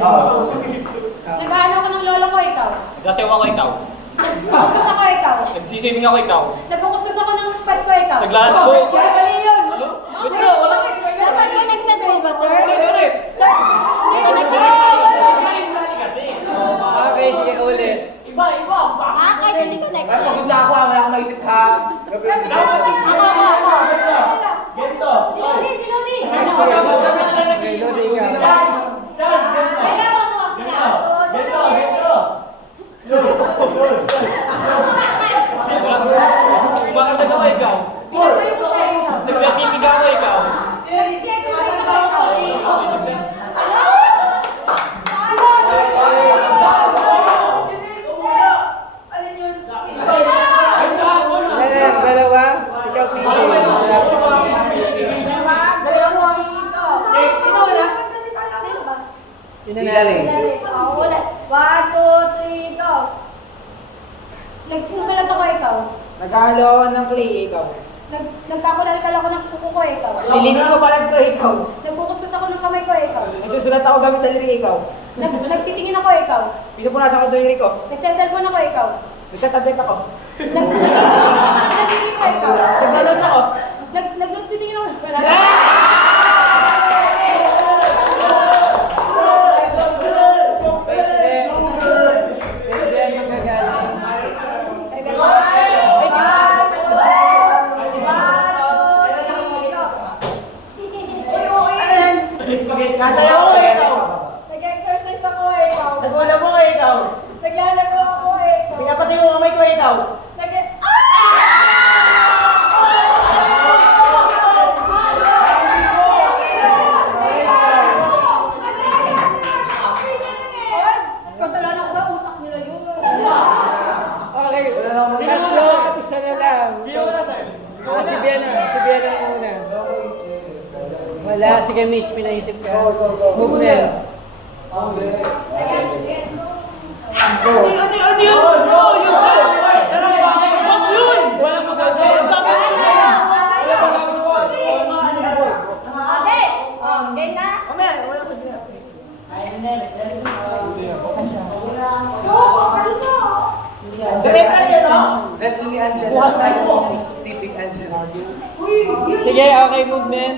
Nag-ano ako ng lolo ko, ikaw. Nagsasayaw ako, ikaw. Nagkukuskus ako, ikaw. Nagsiswimming ako, ikaw. Nagkukuskus ako ng pet ko, ikaw. Naglalaro. Mali yun! Dapat connected po ba, sir? Sir, connected. Okay, sige, ulit. Iba! Kahit hindi connected. Ay, pagod na ako, wala akong maisip ha. Ako. Gento! Si Lodi, si Lodi. Okay, Lodi ka. Kailangan mo sila. Gento! Kumakanta ako, ikaw. Pinapayo ko siya, ikaw. Nagpipig ako, ikaw. Exercise ako, ikaw. Dalawa. Ikaw, PJ. Sinanali. Ulit. 1, 2, 3, go. Nagsusulat ako, ikaw. Nag-ahalo ako ng clay, ikaw. Nagkakulal-kal ako ng kuko ko, ikaw. Nilinis ko pala ito, ikaw. Nagkukuskus ako ng kamay ko, ikaw. Nagsusulat ako gamit daliri, ikaw. Nagtitingin ako, ikaw. Pinupunasan ko daliri ko. Nagse-cellphone ako, ikaw. Nagtatablet ako. Nagtitingin ako ng daliri ko, ikaw. Nagdadas ako. Nagtitingin ako. President magagaling. Nasayaw ko ikaw! Nag-exercise ako, ikaw. Nagwala mo ka ikaw! Naglalaro ako, ikaw. Pinapatay mo kamay ko ikaw! Kasalanan ko ba utak nila yun? Okay, tatlo at isa na lang. Si Biana muna. Wala, sige Mitch, pinaisip ka. Movement. Ano yun? Wag yun! Walang magagawa. Okay. Game na? Sige, okay, movement.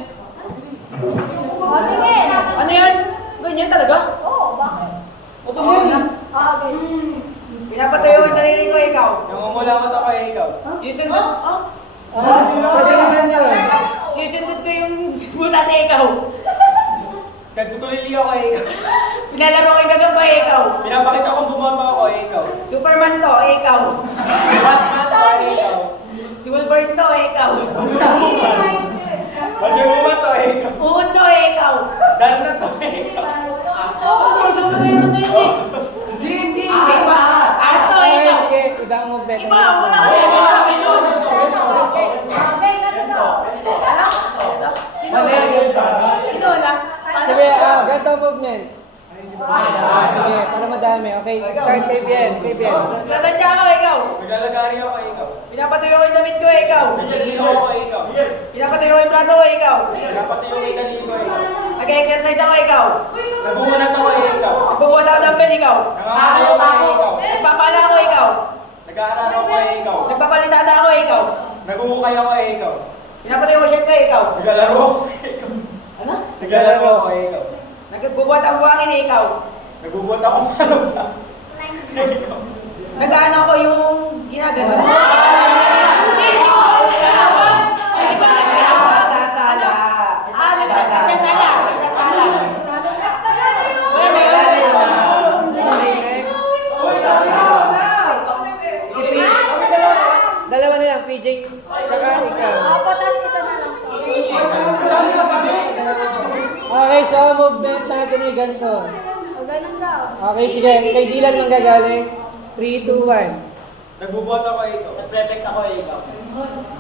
Ano yan? Ganyan talaga? Oo, bakit? Ito mo yun. Okay. Pinapatayo ang daliri ko ikaw. Nangungulangot ako, ikaw. Susundot? Pwede naman yun. Susundot ko yung buta sa ikaw. Nagputulili ako, ikaw. Pinalaro ko yung gagamba ikaw. Pinapakita kong bumoto ako, ikaw. Superman to, ikaw. Batman ako, ikaw. Si Wolverine to, ikaw. Wonder Woman to, ikaw. Uhod to, ikaw. Dano to, ikaw. Susunod na yun na yun eh. Hindi. As to, Okay, ikaw. sige, ibang movement. Iba, wala kasi ikaw. Okay, ganito. Sino na? Sige, ganito movement. Sige, para madami. Okay, start kay Bien. Tatadya ako, ikaw. Naglalagari ako, ikaw. Pinapatayo ko yung damit ko, ikaw. Naglalino ako, ikaw. Pinapatayo ko yung braso ko, ikaw. Pinapatayo ko yung daliri ko, ikaw. Nag-exercise ako, ikaw. Nabumunat ako, ikaw. Nagbubuhat ako ng pen, ikaw. Nangangalaw ako, ikaw. Nagpapala ako, ikaw. Nag-aaral ako, ikaw. Nagpapalitada ako, ikaw. Naguhukay ako, ikaw. Pinapatayo ko shirt ko, ikaw. Naglalaro ako, ikaw. Ano? Naglalaro ako, ikaw. Nagbubuhat ang buhangin, ikaw. Nagbubuhat ako manok na. Ikaw. Nag-ano ako yung ginagano. Hindi! Nagsasala. Nagsasala. Si P. Dalawa na lang, PJ. Tsaka ikaw. Patas isa na lang. Okay, so movement natin ay ganito. O, ganun daw. Okay, sige. Kay Dylan manggagaling. 3, 2, 1. Nagbubuhat ako, ikaw. Nag-preflex ako, ikaw.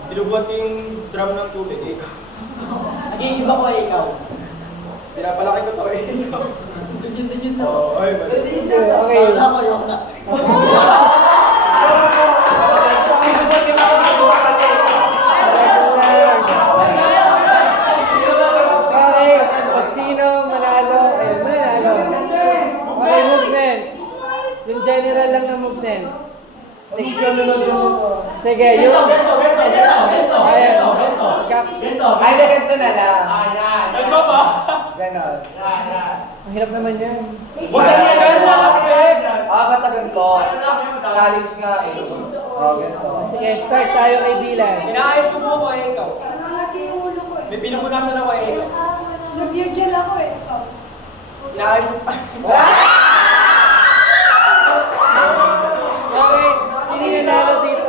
Binubuhat ko yung drum ng tubig, ikaw. Nag-iiba ko, ikaw. Pinapalaki ko to, ikaw. Dun sa... Oo, ay, mali. Okay. Wala ko, yung na. Okay, o sino manalo? Eh, manalo. movement. Sige, sige, yung... Ayan. Ay, ganito na lang. Ano ba? Ganon. Ang hirap naman yan. Huwag ka niya ganun na kapit. Basta ganito. Challenge nga eh. Ganito. Sige, start tayo kay Dylan. Inaayos ko po ako eh, ikaw. Nangangati yung ulo ko eh. May pinupunasan ako eh, ikaw. Nag-ear gel ako eh. Ikaw. Inaayos ko pa. Okay, sino yung nanalo dito?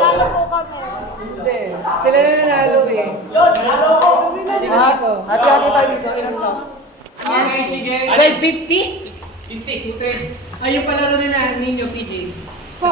Lalo po kami. Hindi, sila na nanalo eh. Sino dito? Hati-hati tayo dito. Ilan lang? Okay, sige. 1250? 6. Ay, yung palaro na ninyo, PJ.